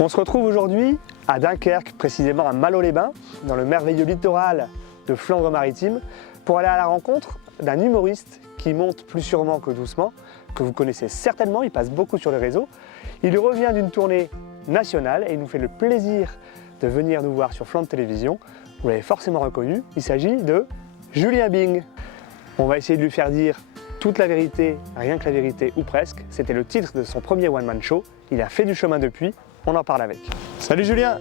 On se retrouve aujourd'hui à Dunkerque, précisément à Malo-les-Bains, dans le merveilleux littoral de Flandre-Maritime, pour aller à la rencontre d'un humoriste qui monte plus sûrement que doucement, que vous connaissez certainement, il passe beaucoup sur les réseaux. Il revient d'une tournée nationale et il nous fait le plaisir de venir nous voir sur Flandre Télévision. Vous l'avez forcément reconnu, il s'agit de Julien Bing. On va essayer de lui faire dire toute la vérité, rien que la vérité ou presque. C'était le titre de son premier one-man show. Il a fait du chemin depuis, on en parle avec. Salut Julien!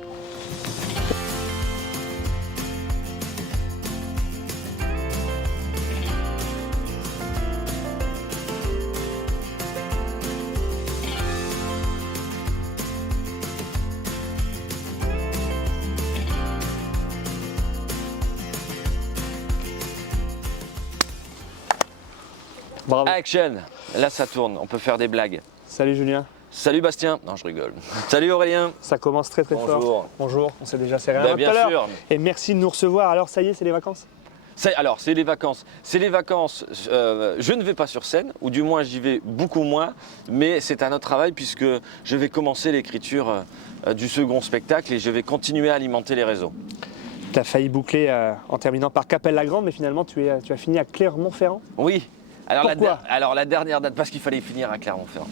Bravo. Action! Là ça tourne, on peut faire des blagues. Salut Julien. Salut Bastien! Non, je rigole. Salut Aurélien! Ça commence très fort. Bonjour. Bonjour, on s'est déjà serré Ben, un peu bien tout à sûr. l'heure. Et merci de nous recevoir. Alors ça y est, c'est les vacances? Alors, c'est les vacances. C'est les vacances. Je ne vais pas sur scène, ou du moins j'y vais beaucoup moins, mais c'est un autre travail puisque je vais commencer l'écriture du second spectacle et je vais continuer à alimenter les réseaux. Tu as failli boucler en terminant par Capelle-la-Grande, mais finalement tu as fini à Clermont-Ferrand. Oui. Pourquoi La dernière date, parce qu'il fallait finir à Clermont-Ferrand.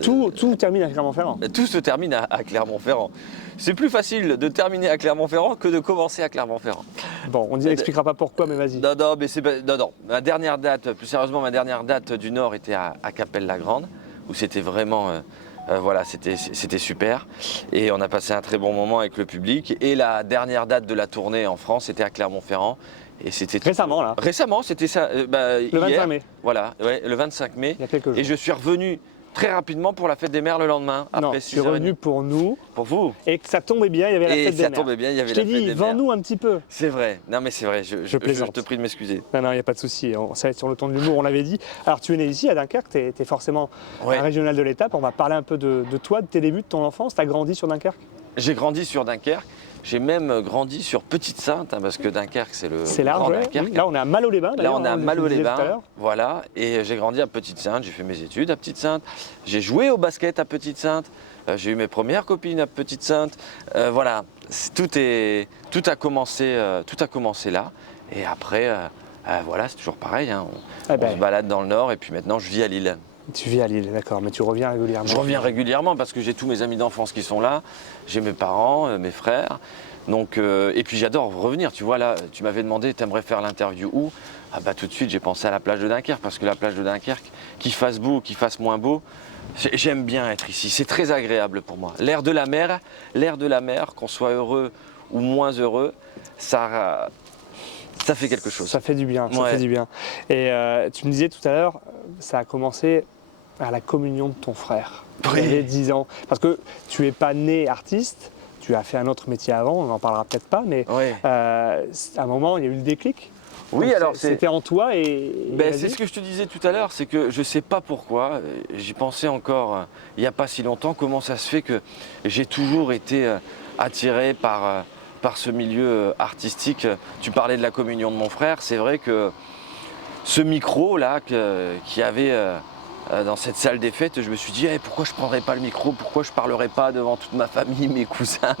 Tout termine à Clermont-Ferrand. Tout se termine à Clermont-Ferrand. C'est plus facile de terminer à Clermont-Ferrand que de commencer à Clermont-Ferrand. Bon, on n'expliquera pas pourquoi, mais vas-y. Non. Ma dernière date, plus sérieusement, ma dernière date du Nord était à Capelle-la-Grande, où c'était vraiment, voilà, c'était super. Et on a passé un très bon moment avec le public. Et la dernière date de la tournée en France, c'était à Clermont-Ferrand. Et c'était Récemment, là. Récemment, c'était ça. Le hier, 25 mai. Voilà, ouais, le 25 mai. Il y a quelques jours. Et je suis revenu très rapidement pour la fête des mères le lendemain. Non, Après tu es 6h30. revenu pour nous. Pour vous. Et que ça tombait bien, il y avait la Et fête des ça mères. tombait bien, il y avait Je t'ai la fête dit, des vends-nous un petit peu. C'est vrai. Non, mais c'est vrai. Je plaisante. te prie de m'excuser. Non, il n'y a pas de souci. Ça va être sur le ton de l'humour, on l'avait dit. Alors, tu es né ici, à Dunkerque, tu es forcément Ouais. un régional de l'étape. On va parler un peu de toi, de tes débuts, de ton enfance. Tu as grandi sur Dunkerque? J'ai grandi sur Dunkerque. J'ai même grandi sur Petite-Sainte, parce que Dunkerque, c'est le C'est grand large, ouais. Dunkerque. Là, on est à Malo-les-Bains. Là, d'ailleurs, on est à tu le disais tout à Malo-les-Bains, l'heure. voilà, et j'ai grandi à Petite-Sainte, j'ai fait mes études à Petite-Sainte, j'ai joué au basket à Petite-Sainte, j'ai eu mes premières copines à Petite-Sainte, voilà, tout a commencé là, et après, voilà, c'est toujours pareil, hein, on se balade dans le Nord, et puis maintenant je vis à Lille. Tu vis à Lille, d'accord, mais tu reviens régulièrement. Je reviens régulièrement parce que j'ai tous mes amis d'enfance qui sont là, j'ai mes parents, mes frères. Donc, et puis j'adore revenir, tu vois là, tu m'avais demandé, t'aimerais faire l'interview où? Ah bah tout de suite j'ai pensé à la plage de Dunkerque parce que la plage de Dunkerque, qu'il fasse beau, qu'il fasse moins beau, j'aime bien être ici, c'est très agréable pour moi. L'air de la mer, qu'on soit heureux ou moins heureux, ça fait quelque chose. Ça fait du bien, ça Ouais. fait du bien. Et tu me disais tout à l'heure, ça a commencé à la communion de ton frère. Oui. Tu avais 10 ans. Parce que tu n'es pas né artiste, tu as fait un autre métier avant, on n'en parlera peut-être pas, mais Ouais. à un moment, il y a eu le déclic. Oui, Donc, alors c'était en toi et Ben, vas-y. c'est ce que je te disais tout à l'heure, c'est que je ne sais pas pourquoi, j'y pensais encore il n'y a pas si longtemps, comment ça se fait que j'ai toujours été attiré par ce milieu artistique. Tu parlais de la communion de mon frère, c'est vrai que ce micro-là qu'il y avait dans cette salle des fêtes, je me suis dit pourquoi je ne prendrais pas le micro, pourquoi je ne parlerais pas devant toute ma famille, mes cousins.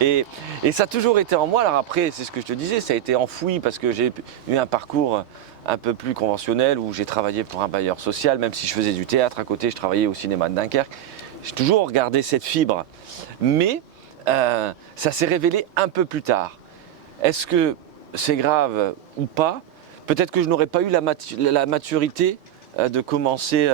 Et ça a toujours été en moi. Alors après, c'est ce que je te disais, ça a été enfoui parce que j'ai eu un parcours un peu plus conventionnel où j'ai travaillé pour un bailleur social, même si je faisais du théâtre à côté, je travaillais au cinéma de Dunkerque. J'ai toujours gardé cette fibre. Mais ça s'est révélé un peu plus tard. Est-ce que c'est grave ou pas? Peut-être que je n'aurais pas eu la maturité de commencer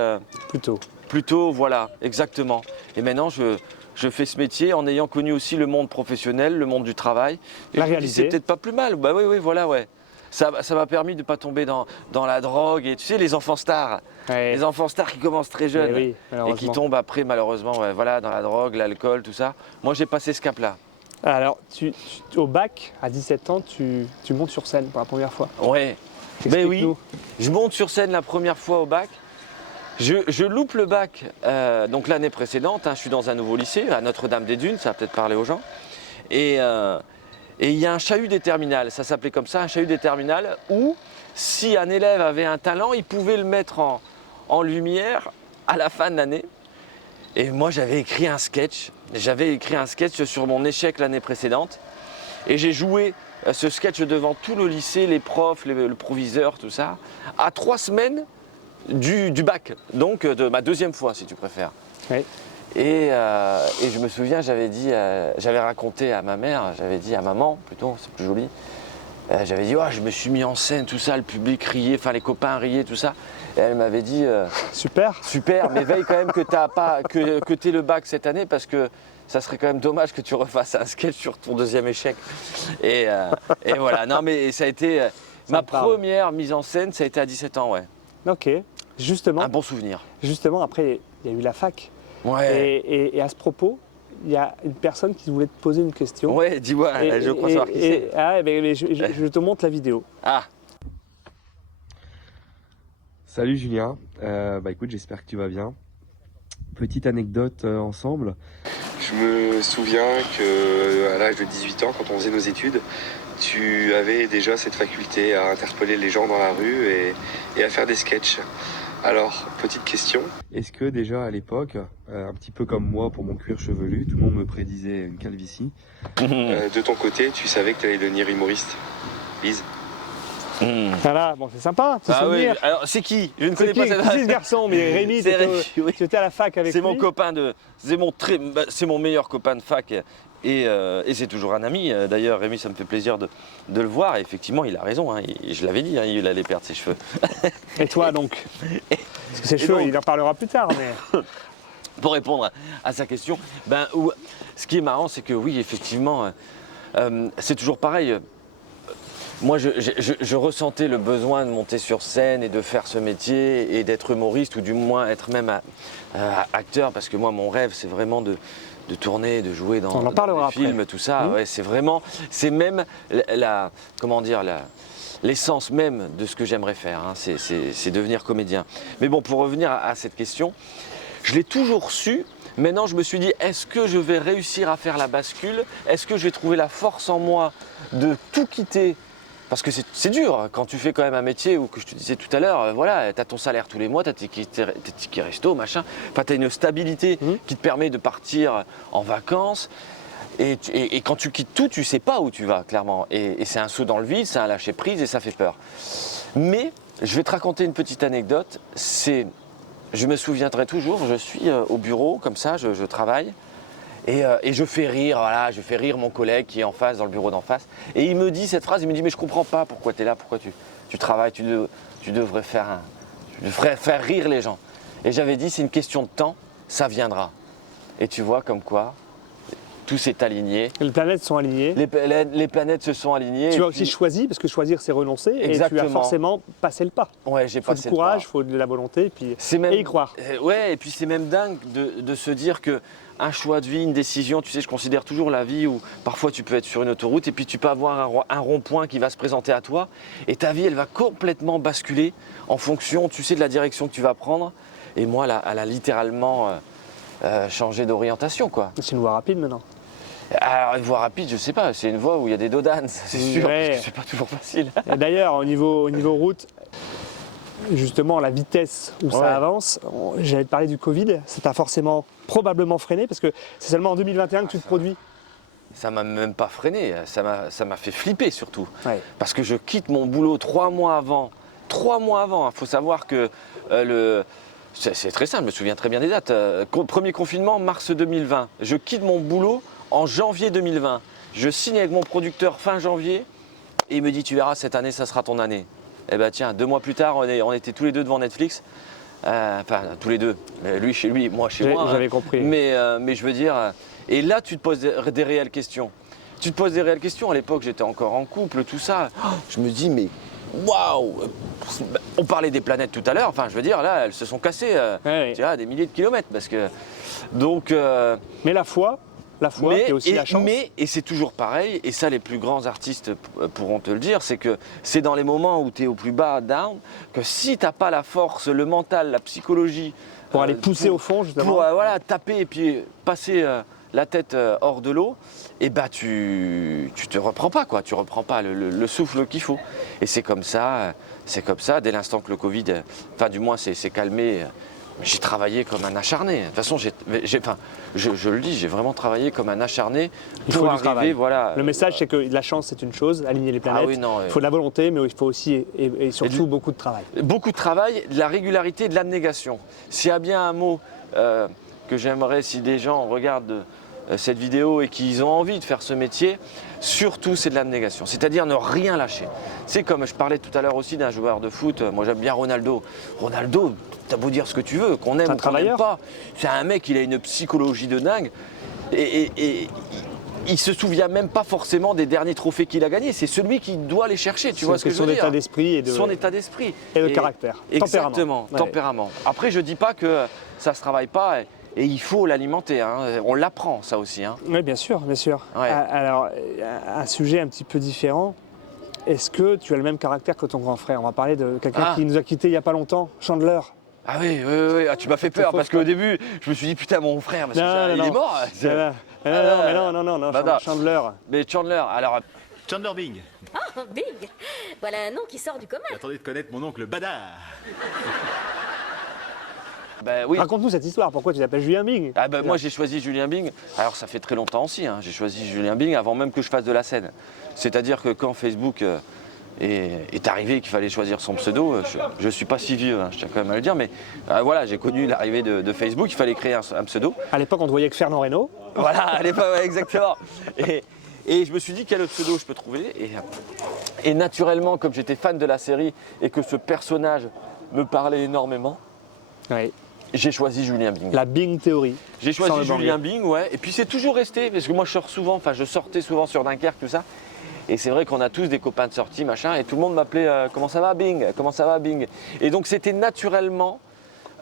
plus tôt, voilà, exactement. Et maintenant, je fais ce métier en ayant connu aussi le monde professionnel, le monde du travail. Et La je me dis, réalité. c'est peut-être pas plus mal. Bah oui, voilà, ouais. Ça m'a permis de ne pas tomber dans la drogue. Et tu sais, les enfants stars. Ouais. Les enfants stars qui commencent très jeunes oui, et qui malheureusement. tombent après, malheureusement, ouais, voilà, dans la drogue, l'alcool, tout ça. Moi, j'ai passé ce cap-là. Alors, au bac, à 17 ans, tu montes sur scène pour la première fois. Ouais. Ben oui, Explique-nous. je monte sur scène la première fois au bac. Je loupe le bac donc l'année précédente. Je suis dans un nouveau lycée, à Notre-Dame-des-Dunes, ça va peut-être parler aux gens. Et il y a un chahut des terminales, ça s'appelait comme ça, un chahut des terminales, où si un élève avait un talent, il pouvait le mettre en lumière à la fin de l'année. Et moi, j'avais écrit un sketch j'avais écrit un sketch sur mon échec l'année précédente et j'ai joué ce sketch devant tout le lycée, les profs, le proviseur, tout ça, à 3 semaines du bac, donc de ma deuxième fois si tu préfères. Oui. Et je me souviens, j'avais raconté à ma mère, j'avais dit à maman plutôt, c'est plus joli, j'avais dit, oh, je me suis mis en scène, tout ça, le public riait, enfin les copains riaient, tout ça. Et elle m'avait dit, Super. super, mais veille quand même que tu aies le bac cette année parce que ça serait quand même dommage que tu refasses un sketch sur ton deuxième échec. Et voilà, non mais ça a été ma première mise en scène, ça a été à 17 ans, ouais. Ok, justement. Un bon souvenir. Justement, après, il y a eu la fac. Ouais. Et à ce propos, il y a une personne qui voulait te poser une question. Ouais, dis-moi, je crois savoir qui c'est. Mais je te montre la vidéo. Ah. Salut Julien, écoute, j'espère que tu vas bien. Petite anecdote ensemble. Je me souviens qu'à l'âge de 18 ans, quand on faisait nos études, tu avais déjà cette faculté à interpeller les gens dans la rue et à faire des sketchs. Alors, petite question. Est-ce que déjà à l'époque, un petit peu comme moi pour mon cuir chevelu, tout le monde me prédisait une calvitie. De ton côté, tu savais que tu allais devenir humoriste? Bise. Voilà, bon, c'est sympa. Ah oui, alors c'est qui? Je ne connais pas cette ce garçon, mais Rémi, tu étais à la fac avec lui. C'est mon copain c'est mon meilleur copain de fac et c'est toujours un ami. D'ailleurs, Rémi, ça me fait plaisir de le voir. Et effectivement, il a raison. Hein, je l'avais dit, hein, il allait perdre ses cheveux. Et toi donc? Parce que ses cheveux, il en parlera plus tard. Mais... Pour répondre à sa question, ce qui est marrant, c'est que oui, effectivement, c'est toujours pareil. Moi, je ressentais le besoin de monter sur scène et de faire ce métier et d'être humoriste ou du moins être même acteur parce que moi, mon rêve, c'est vraiment de tourner, de jouer dans des films, tout ça. Mmh. Ouais, c'est même l'essence même de ce que j'aimerais faire. Hein. C'est devenir comédien. Mais bon, pour revenir à cette question, je l'ai toujours su. Maintenant, je me suis dit, est-ce que je vais réussir à faire la bascule? Est-ce que je vais trouver la force en moi de tout quitter? Parce que c'est dur quand tu fais quand même un métier où, que je te disais tout à l'heure, voilà, tu as ton salaire tous les mois, tu as tes tickets resto, machin. Enfin, tu as une stabilité qui te permet de partir en vacances. Et quand tu quittes tout, tu ne sais pas où tu vas, clairement. Et c'est un saut dans le vide, c'est un lâcher prise et ça fait peur. Mais je vais te raconter une petite anecdote. Je me souviendrai toujours, je suis au bureau, comme ça, je travaille. Et je fais rire, voilà, je fais rire mon collègue qui est en face, dans le bureau d'en face. Et il me dit cette phrase, il me dit, mais je comprends pas pourquoi tu es là, pourquoi tu travailles, tu devrais faire rire les gens. Et j'avais dit, c'est une question de temps, ça viendra. Et tu vois comme quoi, tout s'est aligné. Les planètes sont alignées. Les planètes se sont alignées. Tu as aussi choisi, parce que choisir c'est renoncer, Exactement. Et tu as forcément passé le pas. Ouais, j'ai passé le pas. Il faut du courage, il faut de la volonté, et y croire. Ouais, et puis c'est même dingue de se dire que un choix de vie, une décision, tu sais, je considère toujours la vie où parfois tu peux être sur une autoroute et puis tu peux avoir un rond-point qui va se présenter à toi et ta vie, elle va complètement basculer en fonction, tu sais, de la direction que tu vas prendre. Et moi, elle a littéralement changé d'orientation, quoi. C'est une voie rapide maintenant. Alors, une voie rapide, je sais pas, c'est une voie où il y a des dodanes, c'est sûr, parce que c'est pas toujours facile. D'ailleurs, au niveau route, justement, la vitesse où ça avance, j'allais te parler du Covid, ça t'a forcément, probablement freiné, parce que c'est seulement en 2021 que tu te produis. Ça m'a même pas freiné, ça m'a fait flipper surtout. Ouais. Parce que je quitte mon boulot 3 mois avant. 3 mois avant, il faut savoir que c'est très simple, je me souviens très bien des dates. Premier confinement, mars 2020. Je quitte mon boulot en janvier 2020. Je signe avec mon producteur fin janvier et il me dit, tu verras, cette année, ça sera ton année. Eh bien tiens, 2 mois plus tard, on était tous les deux devant Netflix. Enfin, tous les deux. Lui chez lui, moi chez moi. J'avais compris. Mais je veux dire, et là, tu te poses des réelles questions. Tu te poses des réelles questions. À l'époque, j'étais encore en couple, tout ça. Je me dis, mais waouh! On parlait des planètes tout à l'heure. Enfin, je veux dire, là, elles se sont cassées tu vois, des milliers de kilomètres. Parce que, donc, mais la foi et aussi la chance. Et c'est toujours pareil, et ça les plus grands artistes pourront te le dire, c'est que c'est dans les moments où tu es au plus bas, down, que si tu n'as pas la force, le mental, la psychologie... Pour aller pousser au fond, justement. Pour taper et puis passer la tête hors de l'eau, et bah tu te reprends pas, quoi. Tu reprends pas le souffle qu'il faut. Et c'est comme ça, dès l'instant que le Covid, enfin du moins c'est calmé, j'ai travaillé comme un acharné. De toute façon, je le dis, j'ai vraiment travaillé comme un acharné Il faut pour du arriver, travail. voilà. Le message, c'est que la chance, c'est une chose, aligner les planètes. Ah oui, non, il faut de la volonté, mais il faut aussi, et surtout, beaucoup de travail. Beaucoup de travail, de la régularité et de l'abnégation. S'il y a bien un mot que j'aimerais, si des gens regardent cette vidéo et qu'ils ont envie de faire ce métier, surtout c'est de l'abnégation, c'est-à-dire ne rien lâcher. C'est comme je parlais tout à l'heure aussi d'un joueur de foot, moi j'aime bien Ronaldo. Ronaldo, t'as beau dire ce que tu veux, qu'on aime ou qu'on n'aime pas, c'est un mec, il a une psychologie de dingue et il se souvient même pas forcément des derniers trophées qu'il a gagnés, c'est celui qui doit les chercher, tu vois ce que je veux dire. Son état d'esprit et de... Son état d'esprit. Et de caractère. Exactement, tempérament. Après je dis pas que ça se travaille pas. Et il faut l'alimenter, hein. On l'apprend ça aussi. Hein. Oui, bien sûr, bien sûr. Ouais. Alors, un sujet un petit peu différent. Est-ce que tu as le même caractère que ton grand frère? On va parler de quelqu'un qui nous a quittés il n'y a pas longtemps, Chandler. Ah oui, ah, tu m'as fait peur parce qu'au début, je me suis dit putain mon frère, parce que il est mort. Non, Chandler. Mais Chandler, alors... Chandler Bing. Oh, Big. Voilà un nom qui sort du commun. J'attendais de connaître mon oncle Badar. Ben oui. Raconte-nous cette histoire, pourquoi tu t'appelles Julien Bing? Ah ben, moi j'ai choisi Julien Bing, alors ça fait très longtemps aussi, hein. J'ai choisi Julien Bing avant même que je fasse de la scène. C'est-à-dire que quand Facebook est arrivé qu'il fallait choisir son pseudo, je ne suis pas si vieux, hein, je tiens quand même à le dire, mais voilà, j'ai connu l'arrivée de Facebook, il fallait créer un pseudo. À l'époque on ne voyait que Fernand Reynaud. Voilà, à l'époque, ouais, exactement. Et je me suis dit quel autre pseudo je peux trouver. Et naturellement, comme j'étais fan de la série et que ce personnage me parlait énormément, Oui. j'ai choisi Julien Bing. La Bing théorie. J'ai choisi Julien Bing, ouais. Et puis c'est toujours resté, parce que moi je sortais souvent sur Dunkerque, tout ça. Et c'est vrai qu'on a tous des copains de sortie, machin, et tout le monde m'appelait comment ça va Bing? Comment ça va Bing? Et donc c'était naturellement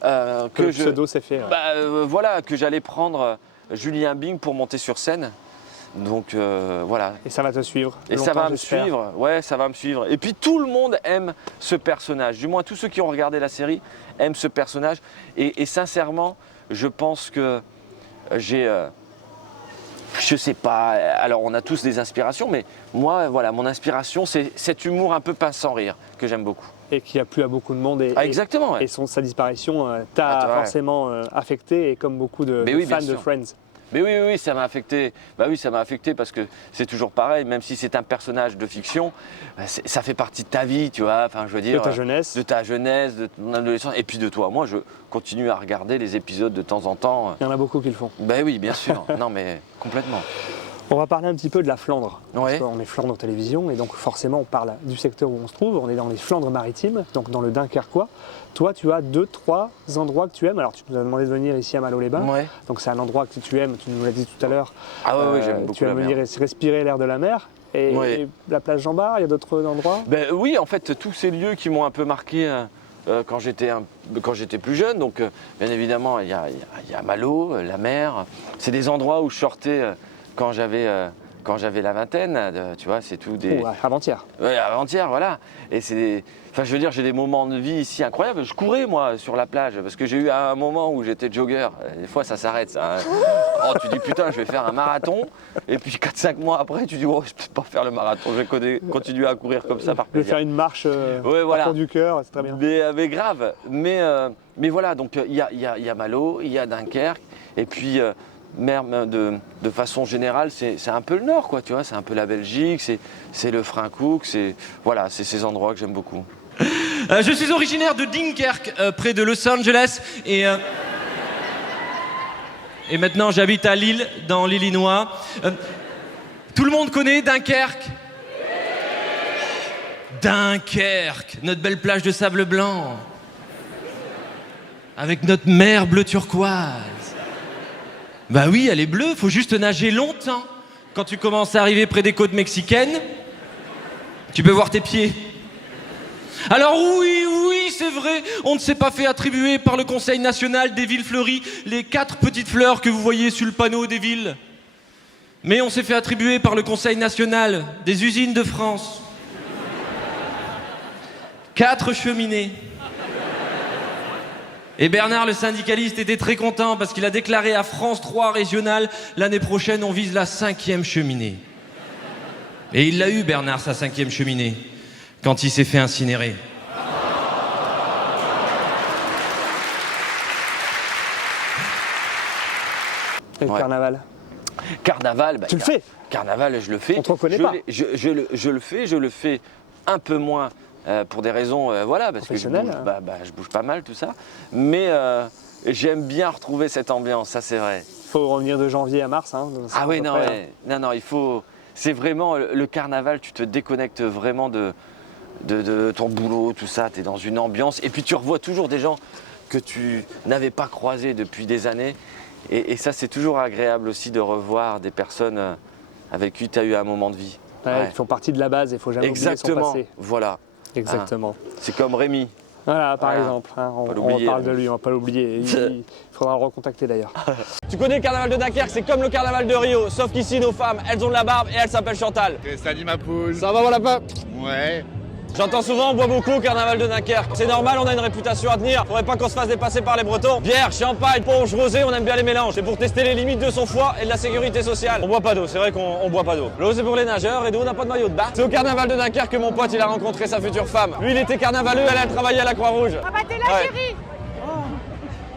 que le pseudo s'est fait. Ouais. Voilà, que j'allais prendre Julien Bing pour monter sur scène. Donc voilà. Et ça va te suivre. Et ça va me suivre, ouais, ça va me suivre. Et puis tout le monde aime ce personnage, du moins tous ceux qui ont regardé la série aiment ce personnage. Et sincèrement, je pense que j'ai, je sais pas, alors on a tous des inspirations, mais moi, voilà, mon inspiration, c'est cet humour un peu pince sans rire que j'aime beaucoup. Et qui a plu à beaucoup de monde. Exactement. Ouais. Et sa disparition t'a forcément affecté, et comme beaucoup de fans de Friends. Mais oui, ça m'a affecté. Bah oui, ça m'a affecté parce que c'est toujours pareil, même si c'est un personnage de fiction, ça fait partie de ta vie, tu vois. Enfin, je veux dire. De ta jeunesse. De ta jeunesse, de ton adolescence, et puis de toi. Moi, je continue à regarder les épisodes de temps en temps. Il y en a beaucoup qui le font. Bah oui, bien sûr. Non, mais complètement. On va parler un petit peu de la Flandre. Ouais. Parce qu'on est Flandre Télévision, et donc forcément on parle du secteur où on se trouve. On est dans les Flandres maritimes, donc dans le Dunkerquois. Toi, tu as 2-3 endroits que tu aimes. Alors, tu nous as demandé de venir ici à Malo-les-Bains. Ouais. Donc, c'est un endroit que tu aimes, tu nous l'as dit tout à l'heure. Ah oui, j'aime beaucoup. Tu aimes venir respirer l'air de la mer. Et la plage Jean-Bart, il y a d'autres endroits? Ben oui, en fait, tous ces lieux qui m'ont un peu marqué quand j'étais plus jeune. Donc, bien évidemment, il y a Malo, la mer. C'est des endroits où je sortais quand j'avais la vingtaine. Tu vois, c'est tout des... avant-hier. Ouais, avant-hier, voilà. Et c'est enfin, je veux dire, j'ai des moments de vie ici incroyables. Je courais, moi, sur la plage, parce que j'ai eu un moment où j'étais jogger. Des fois, ça s'arrête, ça. Hein. Oh, tu dis, putain, je vais faire un marathon. Et puis, 4-5 mois après, tu dis, oh, je peux pas faire le marathon. Je vais continuer à courir comme ça, par plaisir. Je vais faire une marche voilà. par du cœur, c'est très bien. Mais grave. Mais voilà, donc, il y a Malo, il y a Dunkerque. Et puis... même de façon générale, c'est un peu le nord, quoi, tu vois, c'est un peu la Belgique, c'est le Frankook, c'est ces endroits que j'aime beaucoup. Je suis originaire de Dunkerque, près de Los Angeles, et maintenant j'habite à Lille, dans l'Illinois. Tout le monde connaît Dunkerque? Dunkerque, notre belle plage de sable blanc, avec notre mer bleu turquoise. Bah oui, elle est bleue, faut juste nager longtemps. Quand tu commences à arriver près des côtes mexicaines, tu peux voir tes pieds. Alors oui, c'est vrai, on ne s'est pas fait attribuer par le Conseil national des villes fleuries les 4 petites fleurs que vous voyez sur le panneau des villes. Mais on s'est fait attribuer par le Conseil national des usines de France 4 cheminées. Et Bernard, le syndicaliste, était très content parce qu'il a déclaré à France 3 régional, l'année prochaine, on vise la 5e cheminée. Et il l'a eu, Bernard, sa 5e cheminée, quand il s'est fait incinérer. Et le Ouais. carnaval? Carnaval, bah, Tu le fais? Carnaval, je le fais. On te reconnaît pas. Je le fais un peu moins pour des raisons, voilà, parce que je bouge, Professionnelles. je bouge pas mal, tout ça. Mais j'aime bien retrouver cette ambiance, ça c'est vrai. Il faut revenir de janvier à mars. Hein, c'est Ah à oui, peu non, près, ouais. Non, il faut. C'est vraiment le carnaval, tu te déconnectes vraiment de ton boulot, tout ça, tu es dans une ambiance. Et puis tu revois toujours des gens que tu n'avais pas croisés depuis des années. Et ça, c'est toujours agréable aussi de revoir des personnes avec qui tu as eu un moment de vie. Ouais, qui font partie de la base, il ne faut jamais oublier son Exactement, passé. voilà. Exactement. C'est comme Rémi. Voilà, par Voilà. exemple. Hein, Pas on l'oublier, parle de Rémi. lui, on ne va pas l'oublier. Il faudra le recontacter d'ailleurs. Tu connais le carnaval de Dunkerque, c'est comme le carnaval de Rio, sauf qu'ici nos femmes, elles ont de la barbe et elles s'appellent Chantal. Salut ma poule. Ça va mon lapin? Ouais. J'entends souvent, on boit beaucoup au carnaval de Dunkerque. C'est normal, on a une réputation à tenir. Faudrait pas qu'on se fasse dépasser par les Bretons. Bière, champagne, punch, rosé, on aime bien les mélanges. C'est pour tester les limites de son foie et de la sécurité sociale. On boit pas d'eau, c'est vrai qu'on boit pas d'eau. L'eau c'est pour les nageurs et nous on n'a pas de maillot de bain. C'est au carnaval de Dunkerque que mon pote il a rencontré sa future femme. Lui il était carnavaleux, elle a travaillé à la Croix-Rouge. Ah bah t'es là, chérie.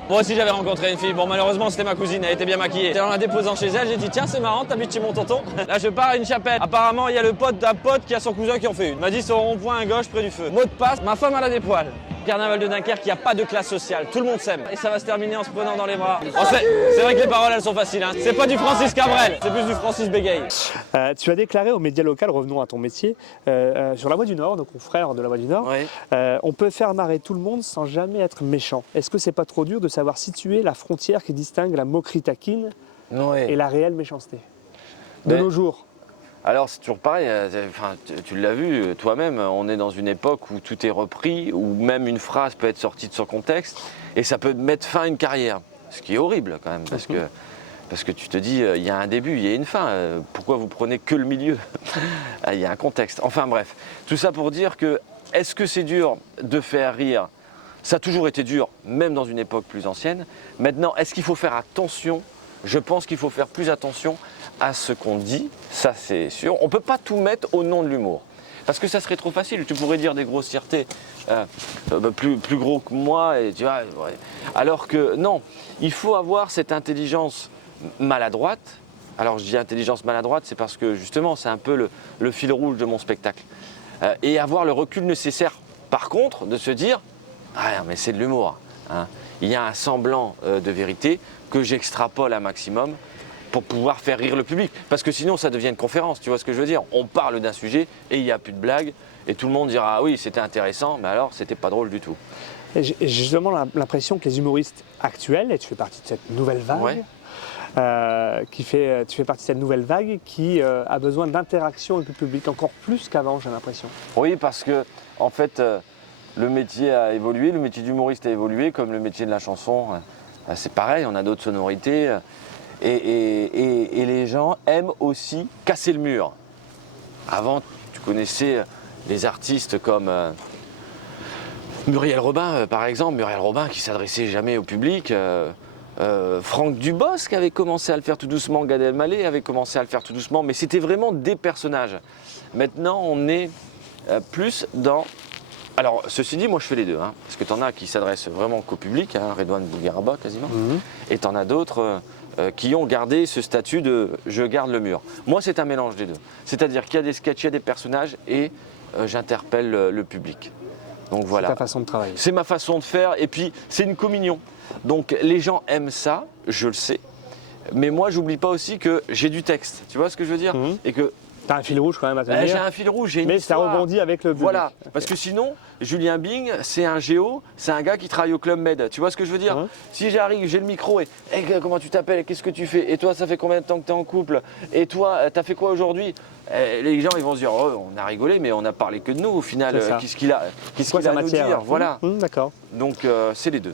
Moi aussi j'avais rencontré une fille, bon malheureusement c'était ma cousine, elle était bien maquillée. En la déposant chez elle, j'ai dit tiens c'est marrant, t'habites chez mon tonton. Là je pars à une chapelle. Apparemment il y a le pote d'un pote qui a son cousin qui en fait une. Il m'a dit c'est au rond-point à gauche près du feu. Mot de passe, ma femme elle a des poils. Carnaval de Dunkerque, il n'y a pas de classe sociale, tout le monde s'aime. Et ça va se terminer en se prenant dans les bras. Oh, c'est vrai que les paroles elles sont faciles, hein. C'est pas du Francis Cabrel, c'est plus du Francis Bégaye. Tu as déclaré aux médias locaux, revenons à ton métier, sur La Voix du Nord, nos confrères de La Voix du Nord, Ouais. on peut faire marrer tout le monde sans jamais être méchant. Est-ce que c'est pas trop dur de savoir situer la frontière qui distingue la moquerie taquine Ouais. et la réelle méchanceté de Mais- nos jours? Alors c'est toujours pareil, enfin, tu l'as vu toi-même, on est dans une époque où tout est repris, où même une phrase peut être sortie de son contexte et ça peut mettre fin à une carrière. Ce qui est horrible quand même, parce que tu te dis, il y a un début, il y a une fin, pourquoi vous prenez que le milieu? Il y a un contexte. Enfin bref, tout ça pour dire que, est-ce que c'est dur de faire rire? Ça a toujours été dur, même dans une époque plus ancienne. Maintenant, est-ce qu'il faut faire attention? Je pense qu'il faut faire plus attention à ce qu'on dit, ça c'est sûr. On ne peut pas tout mettre au nom de l'humour. Parce que ça serait trop facile. Tu pourrais dire des grossièretés plus gros que moi. Et tu vois, ouais. Alors que non, il faut avoir cette intelligence maladroite. Alors je dis intelligence maladroite, c'est parce que justement c'est un peu le fil rouge de mon spectacle. Et avoir le recul nécessaire, par contre, de se dire « Ah non, mais c'est de l'humour. Hein. Il y a un semblant de vérité que j'extrapole un maximum pour pouvoir faire rire le public. Parce que sinon, ça devient une conférence, tu vois ce que je veux dire? On parle d'un sujet et il n'y a plus de blague et tout le monde dira « Ah oui, c'était intéressant, mais alors, c'était pas drôle du tout. » Et j'ai justement l'impression que les humoristes actuels, et tu fais partie de cette nouvelle vague, Ouais. tu fais partie de cette nouvelle vague qui a besoin d'interaction avec le public encore plus qu'avant, j'ai l'impression. Oui, parce que, en fait, le métier a évolué, le métier d'humoriste a évolué, comme le métier de la chanson. C'est pareil, on a d'autres sonorités. Et les gens aiment aussi casser le mur. Avant, tu connaissais des artistes comme Muriel Robin, par exemple. Muriel Robin qui s'adressait jamais au public. Franck Dubosc avait commencé à le faire tout doucement. Gad Elmaleh avait commencé à le faire tout doucement. Mais c'était vraiment des personnages. Maintenant, on est plus dans... Alors, ceci dit, moi je fais les deux. Hein, parce que tu en as qui s'adressent vraiment qu'au public, hein, Redouane Bougueraba quasiment. Et tu en as d'autres... qui ont gardé ce statut de « je garde le mur ». Moi, c'est un mélange des deux. C'est-à-dire qu'il y a des sketchs, il y a des personnages et j'interpelle le public. Donc voilà. C'est ta façon de travailler. C'est ma façon de faire et puis c'est une communion. Donc les gens aiment ça, je le sais. Mais moi, j'oublie pas aussi que j'ai du texte. Tu vois ce que je veux dire? Et que T'as un fil rouge quand même à te j'ai dire. un fil rouge, j'ai une Mais histoire. ça rebondit avec le public. Voilà, parce que sinon, Julien Bing, c'est un géo, c'est un gars qui travaille au Club Med. Tu vois ce que je veux dire? Si j'arrive, j'ai le micro et hey, comment tu t'appelles, qu'est-ce que tu fais? Et toi, ça fait combien de temps que tu es en couple? Et toi, t'as fait quoi aujourd'hui? Les gens, ils vont se dire, oh, on a rigolé, mais on n'a parlé que de nous au final. C'est ça. Qu'est-ce qu'il a, Quoi, sa à nous matière. dire? Voilà. D'accord. Donc, c'est les deux.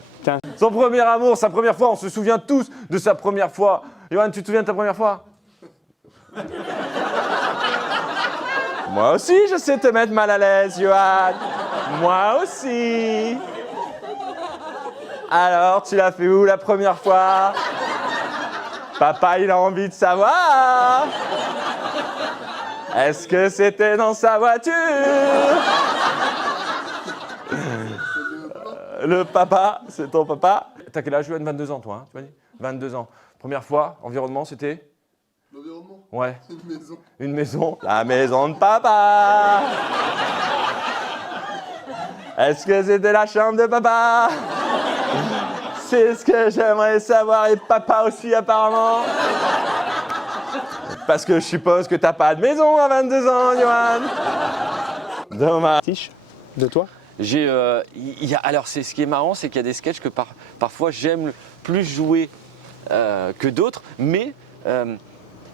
Son premier amour, sa première fois, on se souvient tous de sa première fois. Johan, tu te souviens de ta première fois? Moi aussi, je sais te mettre mal à l'aise, Johan. Moi aussi. Alors, tu l'as fait où la première fois? Papa, il a envie de savoir. Est-ce que c'était dans sa voiture? Le papa, c'est ton papa. T'as quel âge, Johan? 22 ans, toi, hein, tu m'as dit? 22 ans. Première fois, environnement, c'était? L'environnement, Ouais. c'est une maison. Une maison. La maison de papa. Est-ce que c'était la chambre de papa? C'est ce que j'aimerais savoir, et papa aussi apparemment. Parce que je suppose que t'as pas de maison à 22 ans, Johan. Dommage. Tiche de toi? Alors, c'est ce qui est marrant, c'est qu'il y a des sketchs que parfois j'aime plus jouer que d'autres, mais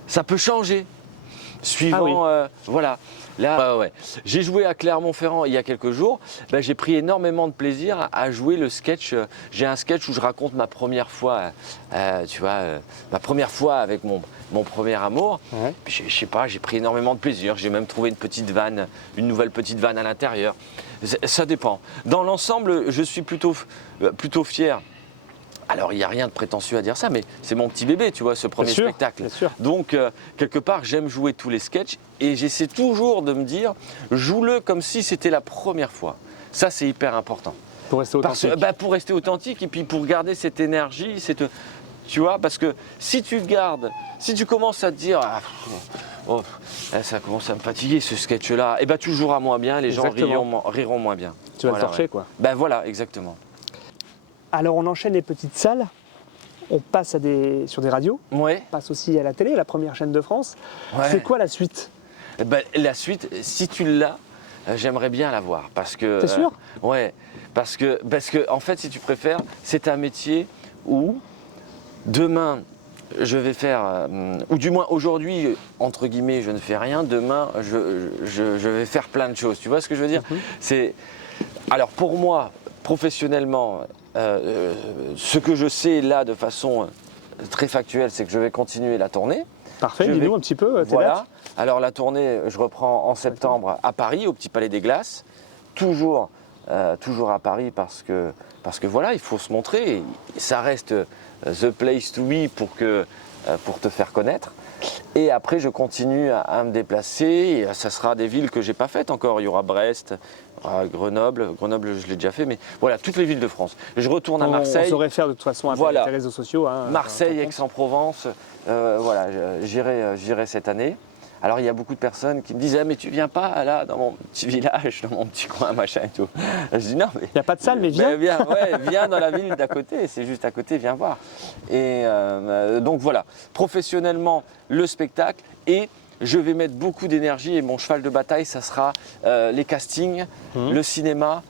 ça peut changer. Suivant, voilà. Là, ouais. J'ai joué à Clermont-Ferrand il y a quelques jours. Ben, j'ai pris énormément de plaisir à jouer le sketch. J'ai un sketch où je raconte ma première fois, ma première fois avec mon premier amour. Ouais. Puis, je sais pas, j'ai pris énormément de plaisir. J'ai même trouvé une nouvelle petite vanne à l'intérieur. Ça dépend. Dans l'ensemble, je suis plutôt fier. Alors, il n'y a rien de prétentieux à dire ça, mais c'est mon petit bébé, tu vois, ce premier spectacle. Bien sûr. Donc, quelque part, j'aime jouer tous les sketchs et j'essaie toujours de me dire, joue-le comme si c'était la première fois. Ça, c'est hyper important. Pour rester authentique. Pour rester authentique et puis pour garder cette énergie, tu vois, parce que si tu commences à te dire, ça commence à me fatiguer ce sketch-là, et ben tu joueras moins bien, les gens riront moins bien. Tu vas Voilà, le torcher, ouais. quoi. Ben voilà, exactement. Alors on enchaîne les petites salles, on passe sur des radios, Ouais. on passe aussi à la télé, la première chaîne de France. Ouais. C'est quoi la suite? Ben, la suite, si tu l'as, j'aimerais bien la voir. Parce que. T'es sûr? Ouais. Parce que, en fait, si tu préfères, c'est un métier où demain, je vais faire. Ou du moins aujourd'hui, entre guillemets, je ne fais rien. Demain, je vais faire plein de choses. Tu vois ce que je veux dire? C'est. Alors pour moi, professionnellement, ce que je sais là de façon très factuelle, c'est que je vais continuer la tournée. Parfait, Je dis-nous vais- un petit peu tes Voilà. dates. Alors la tournée, je reprends en septembre à Paris, au Petit Palais des Glaces. Toujours à Paris parce que voilà, il faut se montrer. Et ça reste the place to be pour te faire connaître. Et après, je continue à me déplacer. Et ça sera des villes que j'ai pas faites encore. Il y aura Brest, Grenoble. Grenoble, je l'ai déjà fait, mais voilà, toutes les villes de France. Je retourne à On Marseille. saurait faire de toute façon avec Voilà. les réseaux sociaux. Hein, Marseille, ton compte. Aix-en-Provence, voilà, j'irai cette année. Alors il y a beaucoup de personnes qui me disent ah, mais tu viens pas là dans mon petit village, dans mon petit coin, machin et tout. Je dis non mais. Il n'y a pas de salle, mais viens. Viens dans la ville d'à côté, c'est juste à côté, viens voir. Et donc voilà, professionnellement le spectacle et je vais mettre beaucoup d'énergie et mon cheval de bataille, ça sera les castings, le cinéma.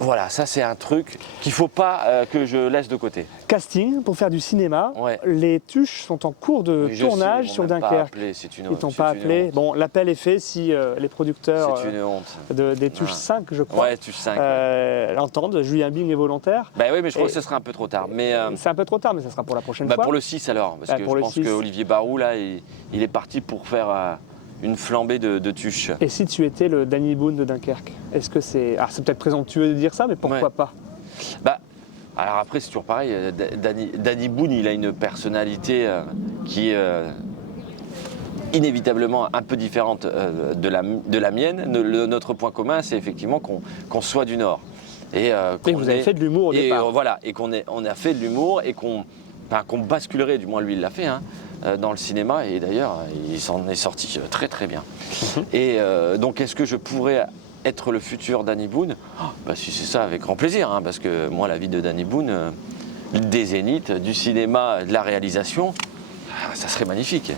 Voilà, ça c'est un truc qu'il ne faut pas que je laisse de côté. Casting pour faire du cinéma. Ouais. Les tuches sont en cours de Mais je tournage sais, ils sur m'ont même pas Dunkerque. appelé, c'est une Ils t'ont c'est pas une appelé. honte. Bon, l'appel est fait si les producteurs C'est une honte. des tuches Ah. 5, je crois, Ouais, tu 5. l'entendent. Julien Bing est volontaire. Bah oui, mais je crois Et- que ce sera un peu trop tard. Mais C'est un peu trop tard, mais ça sera pour la prochaine fois. pour le 6 alors, parce que pour je le pense 6. que Olivier Barou, là, il est parti pour faire une flambée de tuches. Et si tu étais le Danny Boone de Dunkerque, est-ce que c'est... Alors c'est peut-être présomptueux de dire ça, mais pourquoi Ouais. pas? Bah, alors après, c'est toujours pareil. Danny Boone, il a une personnalité qui est inévitablement un peu différente de la mienne. Notre point commun, c'est effectivement qu'on soit du Nord. Et Mais vous avez fait de l'humour au départ. Voilà, et on a fait de l'humour et qu'on basculerait, du moins lui il l'a fait, hein, dans le cinéma. Et d'ailleurs, il s'en est sorti très très bien. Et donc, est-ce que je pourrais être le futur Danny Boone? Si c'est ça, avec grand plaisir, hein, parce que moi, la vie de Danny Boone, des zéniths, du cinéma, de la réalisation, ça serait magnifique.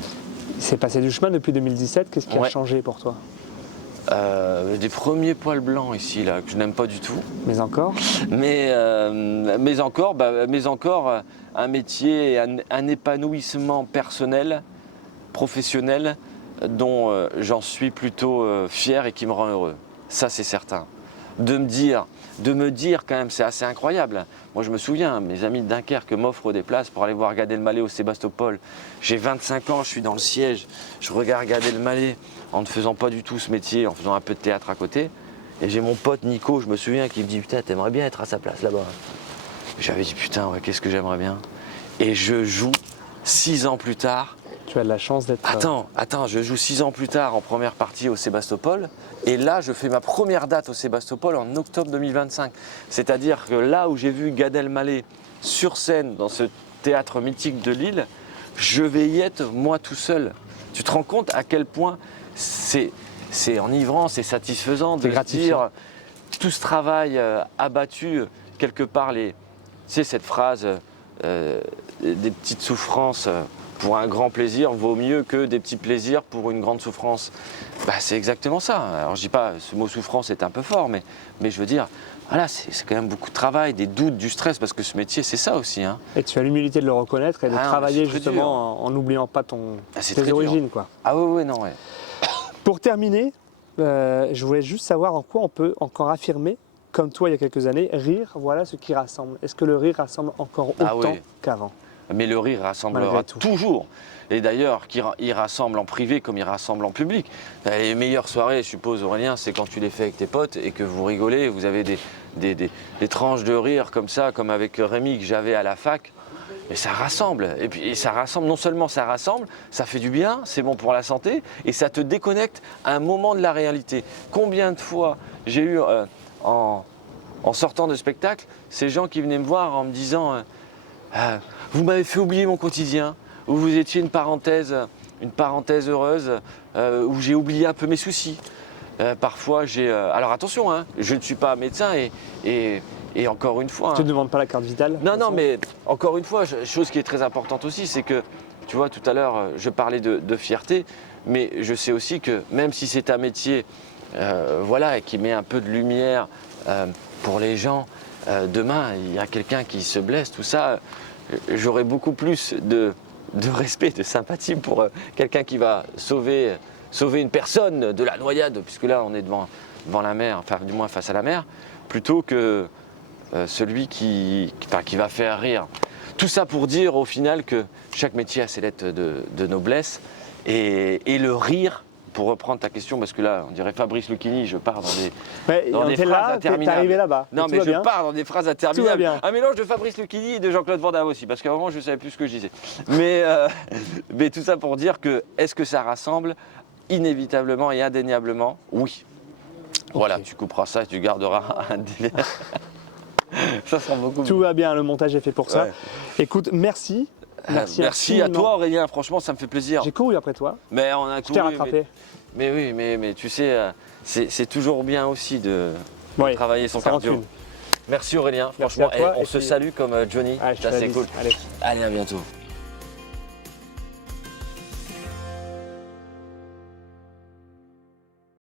Il s'est passé du chemin depuis 2017, qu'est-ce qui a Ouais. changé pour toi? Des premiers poils blancs ici, là, que je n'aime pas du tout. Mais encore? Mais encore un métier, et un épanouissement personnel, professionnel, dont j'en suis plutôt fier et qui me rend heureux. Ça, c'est certain. De me dire quand même, c'est assez incroyable. Moi, je me souviens, mes amis de Dunkerque m'offrent des places pour aller voir Gad Elmaleh au Sébastopol. J'ai 25 ans, je suis dans le siège, je regarde Gad Elmaleh en ne faisant pas du tout ce métier, en faisant un peu de théâtre à côté. Et j'ai mon pote Nico, je me souviens, qui me dit « Putain, t'aimerais bien être à sa place là-bas ». J'avais dit « Putain, ouais, qu'est-ce que j'aimerais bien ». Et je joue 6 ans plus tard. Tu as de la chance d'être... Attends, je joue 6 ans plus tard en première partie au Sébastopol. Et là, je fais ma première date au Sébastopol en octobre 2025. C'est-à-dire que là où j'ai vu Gad Elmaleh sur scène, dans ce théâtre mythique de Lille, je vais y être moi tout seul. Tu te rends compte à quel point c'est enivrant, c'est satisfaisant de se dire tout ce travail abattu, quelque part, tu sais, cette phrase des petites souffrances pour un grand plaisir vaut mieux que des petits plaisirs pour une grande souffrance. Bah, c'est exactement ça. Alors je dis pas, ce mot souffrance est un peu fort, mais je veux dire, voilà, c'est quand même beaucoup de travail, des doutes, du stress, parce que ce métier, c'est ça aussi. Hein. Et tu as l'humilité de le reconnaître et de travailler justement en n'oubliant pas tes origines. Quoi. Ah oui, non, ouais. Pour terminer, je voulais juste savoir en quoi on peut encore affirmer, comme toi il y a quelques années, rire, voilà ce qui rassemble. Est-ce que le rire rassemble encore autant qu'avant? Mais le rire rassemblera toujours. Et d'ailleurs, il rassemble en privé comme il rassemble en public. Les meilleures soirées, je suppose, Aurélien, c'est quand tu les fais avec tes potes et que vous rigolez, vous avez des tranches de rire comme ça, comme avec Rémi que j'avais à la fac. Et ça rassemble. Et puis ça rassemble, non seulement ça rassemble, ça fait du bien, c'est bon pour la santé, et ça te déconnecte à un moment de la réalité. Combien de fois j'ai eu, en sortant de spectacle, ces gens qui venaient me voir en me disant vous m'avez fait oublier mon quotidien, où vous étiez une parenthèse heureuse, où j'ai oublié un peu mes soucis. Parfois, alors attention, hein, je ne suis pas médecin et encore une fois... Tu ne demandes pas la carte vitale? Non, mais encore une fois, chose qui est très importante aussi, c'est que, tu vois, tout à l'heure, je parlais de fierté, mais je sais aussi que même si c'est un métier voilà, qui met un peu de lumière pour les gens, demain, il y a quelqu'un qui se blesse, tout ça, j'aurai beaucoup plus de respect, de sympathie pour quelqu'un qui va sauver une personne de la noyade, puisque là, on est devant la mer, enfin, du moins face à la mer, plutôt que celui qui va faire rire. Tout ça pour dire au final que chaque métier a ses lettres de noblesse et le rire, pour reprendre ta question, parce que là on dirait Fabrice Lucchini, je pars dans des phrases interminables. T'es arrivé là-bas. Non mais je pars dans des phrases interminables. Un mélange de Fabrice Lucchini et de Jean-Claude Van Damme aussi, parce qu'à un moment je ne savais plus ce que je disais. Mais tout ça pour dire que est-ce que ça rassemble? Inévitablement et indéniablement, oui. Voilà, tu couperas ça et tu garderas un délai. Ça sera beaucoup mieux. Tout va bien, le montage est fait pour ça. Ouais. Écoute, merci. Merci à toi Aurélien, franchement ça me fait plaisir. J'ai couru après toi. Mais on a Je t'ai rattrapé. Mais oui, mais tu sais, c'est toujours bien aussi de travailler son cardio. Merci Aurélien, franchement, on se salue comme Johnny, ça c'est cool. Allez, à bientôt.